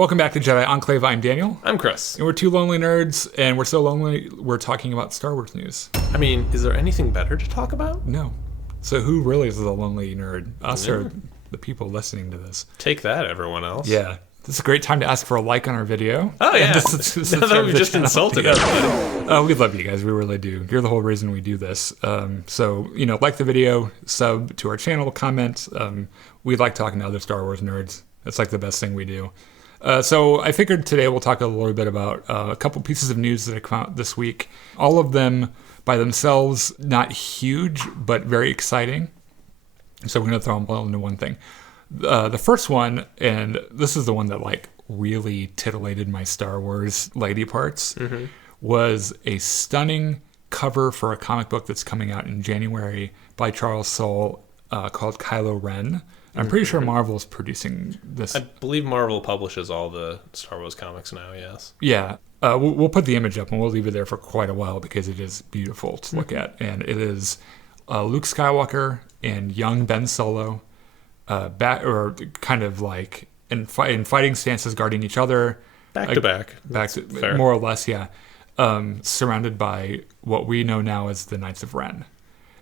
Welcome back to Jedi Enclave. I'm Daniel. I'm Chris. And we're two lonely nerds, and we're so lonely we're talking about Star Wars news. I mean, is there anything better to talk about? No. So who really is the lonely nerd? Us or the people listening to this? Take that, everyone else. Yeah. This is a great time to ask for a like on our video. Oh, yeah. Now that we just insulted everybody. We love you guys. We really do. You're the whole reason we do this. So, like the video, sub to our channel, comment. We like talking to other Star Wars nerds. It's like the best thing we do. So I figured today we'll talk a little bit about a couple pieces of news that have come out this week. All of them by themselves, not huge, but very exciting. So we're going to throw them all into one thing. The first one, and this is the one that really titillated my Star Wars lady parts, was a stunning cover for a comic book that's coming out in January by Charles Soule called Kylo Ren. I'm pretty sure Marvel's producing this. I believe Marvel publishes all the Star Wars comics now, yes. Yeah. We'll put the image up and we'll leave it there for quite a while because it is beautiful to look at. And it is Luke Skywalker and young Ben Solo, in fighting stances guarding each other. Back to back. More or less, yeah. Surrounded by what we know now as the Knights of Ren.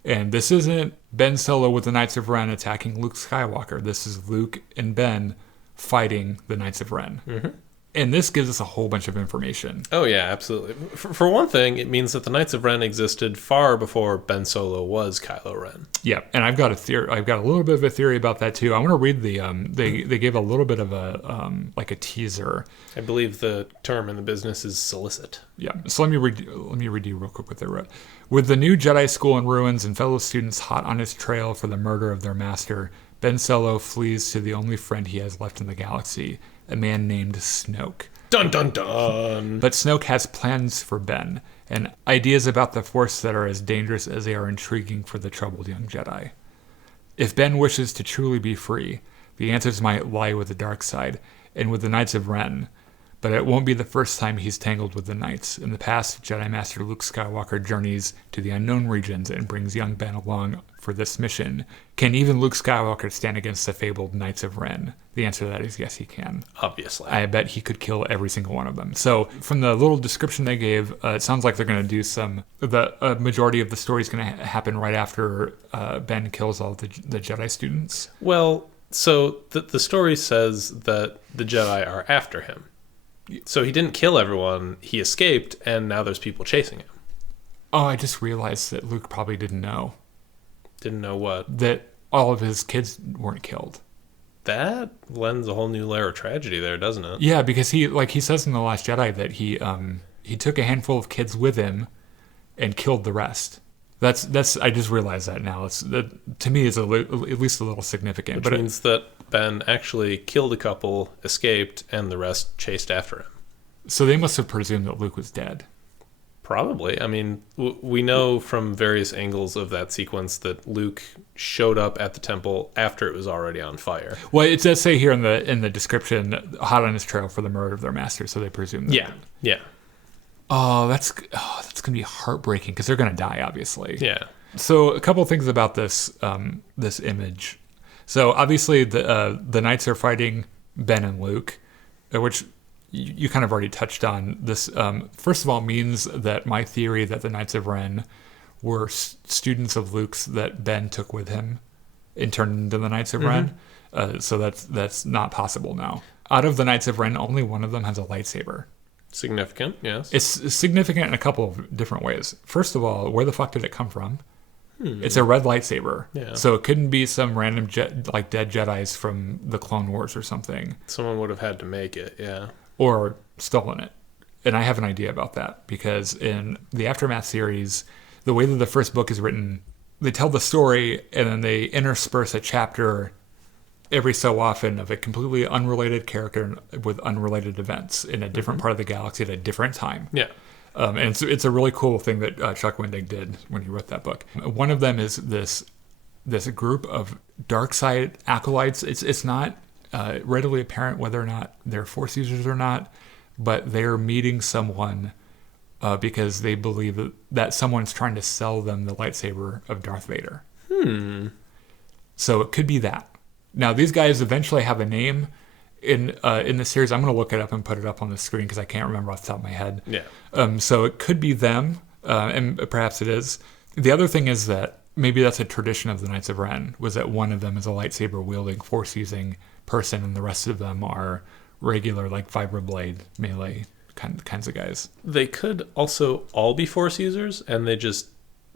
And this isn't Ben Solo with the Knights of Ren attacking Luke Skywalker. This is Luke and Ben fighting the Knights of Ren. And this gives us a whole bunch of information. Oh, yeah, absolutely. For one thing, it means that the Knights of Ren existed far before Ben Solo was Kylo Ren. Yeah, and I've got a theory. I've got a little bit of a theory about that too. I want to read the. They gave a little bit of a a teaser. I believe the term in the business is solicit. Yeah. So let me read you real quick what they wrote. With the new Jedi school in ruins and fellow students hot on his trail for the murder of their master, Ben Solo flees to the only friend he has left in the galaxy, a man named Snoke. Dun dun dun! But Snoke has plans for Ben, and ideas about the Force that are as dangerous as they are intriguing for the troubled young Jedi. If Ben wishes to truly be free, the answers might lie with the dark side, and with the Knights of Ren. But it won't be the first time he's tangled with the Knights. In the past, Jedi Master Luke Skywalker journeys to the unknown regions and brings young Ben along for this mission. Can even Luke Skywalker stand against the fabled Knights of Ren? The answer to that is yes, he can. Obviously. I bet he could kill every single one of them. So from the little description they gave, it sounds like they're going to do the majority of the story is going to happen right after Ben kills all the Jedi students. Well, so the story says that the Jedi are after him. So he didn't kill everyone, he escaped, and now there's people chasing him. Oh, I just realized that Luke probably didn't know. Didn't know what? That all of his kids weren't killed. That lends a whole new layer of tragedy there, doesn't it? Yeah, because he says in The Last Jedi that he took a handful of kids with him and killed the rest. That's I just realized that now. To me is at least a little significant. Which means that Ben actually killed a couple, escaped, and the rest chased after him. So they must have presumed that Luke was dead. Probably. I mean, we know from various angles of that sequence that Luke showed up at the temple after it was already on fire. Well, it does say here in the description, hot on his trail for the murder of their master, so they presume that. Yeah. Oh, that's gonna be heartbreaking because they're gonna die, obviously. Yeah. So a couple of things about this image. So obviously the Knights are fighting Ben and Luke, which you kind of already touched on. This first of all means that my theory that the Knights of Ren were students of Luke's that Ben took with him and turned into the Knights of Ren. So that's not possible now. Out of the Knights of Ren, only one of them has a lightsaber. Significant, yes. It's significant in a couple of different ways. First of all, where the fuck did it come from? It's a red lightsaber. Yeah. So it couldn't be some random dead Jedis from the Clone Wars or something. Someone would have had to make it, yeah. Or stolen it. And I have an idea about that because in the Aftermath series, the way that the first book is written, they tell the story and then they intersperse a chapter every so often of a completely unrelated character with unrelated events in a different part of the galaxy at a different time. Yeah. And it's a really cool thing that Chuck Wendig did when he wrote that book. One of them is this group of dark side acolytes. It's not readily apparent whether or not they're Force users or not, but they're meeting someone because they believe that someone's trying to sell them the lightsaber of Darth Vader. So it could be that. Now, these guys eventually have a name, in the series. I'm going to look it up and put it up on the screen because I can't remember off the top of my head. Yeah. So it could be them, and perhaps it is. The other thing is that maybe that's a tradition of the Knights of Ren, was that one of them is a lightsaber wielding, force using person, and the rest of them are regular like vibroblade melee kinds of guys. They could also all be force users, and they just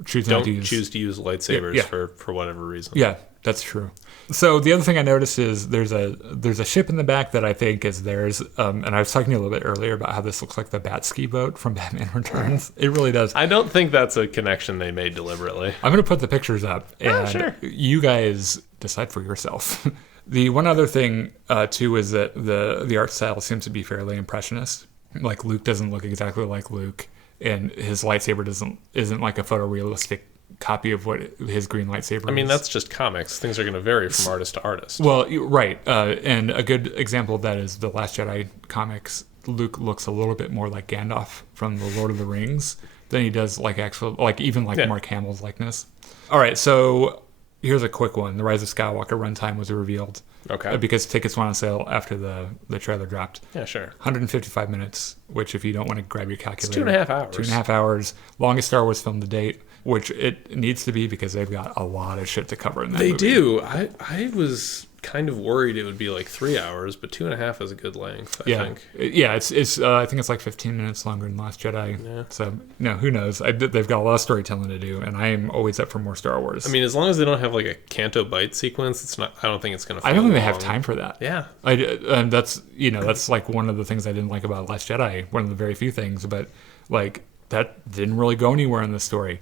choose to use lightsabers for whatever reason. Yeah, that's true. So the other thing I noticed is there's a ship in the back that I think is theirs. And I was talking to you a little bit earlier about how this looks like the Bat-Ski boat from Batman Returns. It really does. I don't think that's a connection they made deliberately. I'm going to put the pictures up, and you guys decide for yourself. The one other thing, too, is that the art style seems to be fairly impressionist. Like, Luke doesn't look exactly like Luke, and his lightsaber isn't like a photorealistic copy of what his green lightsaber is. I mean, that's just comics. Things are going to vary from artist to artist. Well, right. And a good example of that is the Last Jedi comics. Luke looks a little bit more like Gandalf from the Lord of the Rings than he does like Mark Hamill's likeness. All right, so here's a quick one. The Rise of Skywalker runtime was revealed. Okay. Because tickets went on sale after the trailer dropped. Yeah, sure. 155 minutes, which if you don't want to grab your calculator... It's 2.5 hours. 2.5 hours. Longest Star Wars film to date, which it needs to be because they've got a lot of shit to cover in that movie. They do. I was kind of worried it would be like 3 hours, but 2.5 is a good length, I think. Yeah, it's I think it's like 15 minutes longer than Last Jedi. Yeah. So, who knows? They've got a lot of storytelling to do, and I am always up for more Star Wars. I mean, as long as they don't have like a Canto Bight sequence, I don't think it's going to I don't think they have time for that. Yeah. And that's like one of the things I didn't like about Last Jedi, one of the very few things, but like that didn't really go anywhere in the story.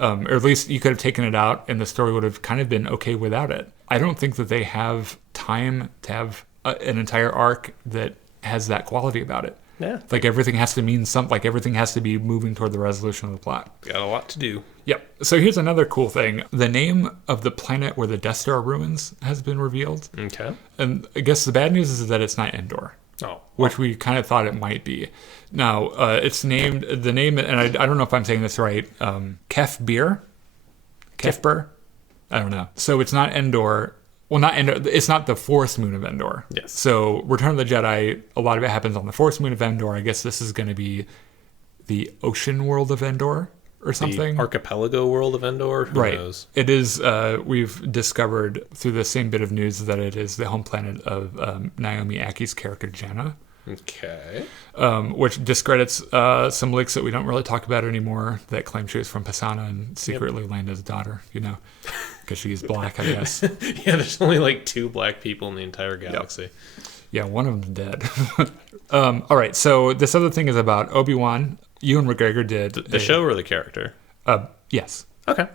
Or at least you could have taken it out and the story would have kind of been okay without it. I don't think that they have time to have an entire arc that has that quality about it. Yeah. Like everything has to mean something, like everything has to be moving toward the resolution of the plot. Got a lot to do. Yep. So here's another cool thing. The name of the planet where the Death Star ruins has been revealed. Okay. And I guess the bad news is that it's not Endor. Oh. Which we kind of thought it might be. Now, it's named, the name, and I don't know if I'm saying this right, Kefbir? Kefbir? I don't know. So it's not Endor. Well, not Endor. It's not the forest moon of Endor. Yes. So Return of the Jedi, a lot of it happens on the forest moon of Endor. I guess this is going to be the ocean world of Endor or something. The archipelago world of Endor? Who knows? It is, we've discovered through the same bit of news that it is the home planet of Naomi Aki's character, Janna. Okay. Which discredits some leaks that we don't really talk about anymore that claim she was from Pisana and secretly Landa's daughter, because she's black, I guess. Yeah, there's only like 2 black people in the entire galaxy. Yep. Yeah, one of them's dead. All right, so this other thing is about Obi-Wan. Ewan McGregor did... The show or the character? Yes. Okay.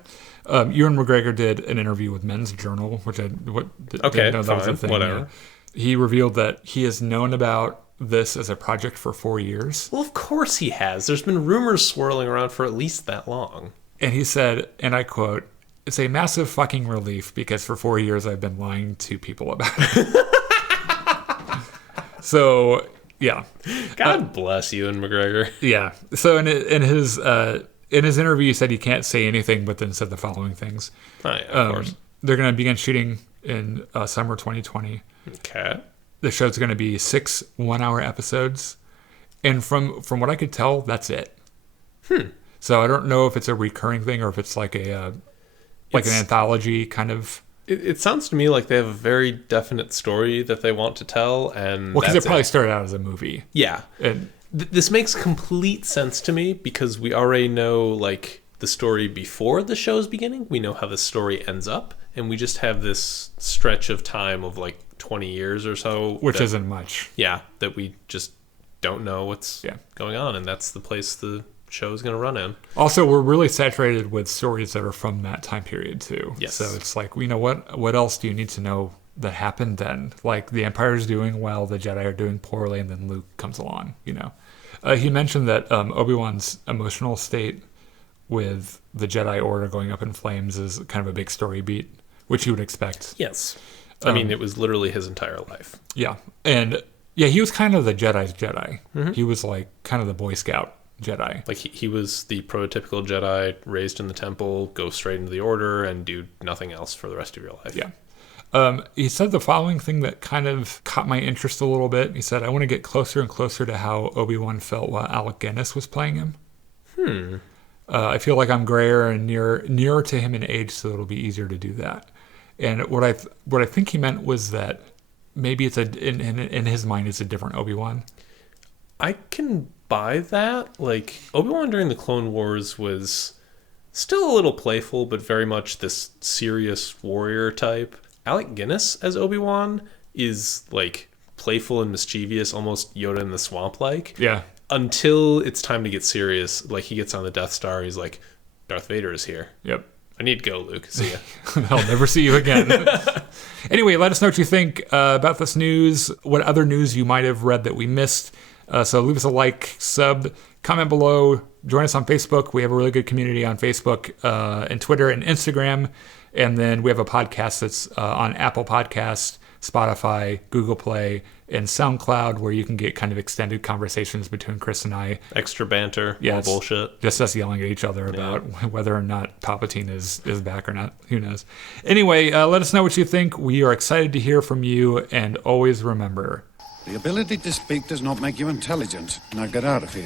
Ewan McGregor did an interview with Men's Journal, which didn't know that was a thing. Whatever. He revealed that he has known about this as a project for 4 years. Well, of course he has. There's been rumors swirling around for at least that long. And he said, and I quote, "It's a massive fucking relief because for 4 years I've been lying to people about it." So, yeah. God bless you and McGregor. Yeah. So in his interview, he said he can't say anything, but then said the following things. Oh, yeah, of course. They're going to begin shooting in summer 2020. Okay. The show's going to be 6 one-hour episodes. And from what I could tell, that's it. So I don't know if it's a recurring thing or if it's like an anthology kind of... It sounds to me like they have a very definite story that they want to tell, and because it probably started out as a movie. Yeah, and this makes complete sense to me because we already know like the story before the show's beginning. We know how the story ends up, and we just have this stretch of time of like 20 years or so, which isn't much. Yeah, that we just don't know what's going on, and that's the place the show is going to run in. Also, we're really saturated with stories that are from that time period too. Yes. So it's like, what else do you need to know that happened then? Like the Empire's doing well, the Jedi are doing poorly, and then Luke comes along, He mentioned that Obi-Wan's emotional state with the Jedi Order going up in flames is kind of a big story beat, which you would expect. Yes. I mean, it was literally his entire life. Yeah. And yeah, he was kind of the Jedi's Jedi. Mm-hmm. He was like kind of the Boy Scout Jedi. Like he was the prototypical Jedi, raised in the temple, go straight into the Order, and do nothing else for the rest of your life. Yeah. He said the following thing that kind of caught my interest a little bit. He said, I want to get closer and closer to how Obi-Wan felt while Alec Guinness was playing him. I feel like I'm grayer and nearer to him in age, so it'll be easier to do that. And what I think he meant was that maybe it's in his mind it's a different Obi-Wan. I can buy that. Like, Obi-Wan during the Clone Wars was still a little playful, but very much this serious warrior type. Alec Guinness as Obi-Wan is like playful and mischievous, almost Yoda in the Swamp like. Yeah. Until it's time to get serious. Like, he gets on the Death Star, he's like, Darth Vader is here. Yep. I need to go, Luke. See ya. I'll never see you again. Anyway, let us know what you think about this news, what other news you might have read that we missed. So leave us a like, sub, comment below, join us on Facebook. We have a really good community on Facebook and Twitter and Instagram. And then we have a podcast that's on Apple Podcasts, Spotify, Google Play, and SoundCloud, where you can get kind of extended conversations between Chris and I. Extra banter, more bullshit. Just us yelling at each other about whether or not Palpatine is back or not. Who knows? Anyway, let us know what you think. We are excited to hear from you, and always remember... The ability to speak does not make you intelligent. Now get out of here.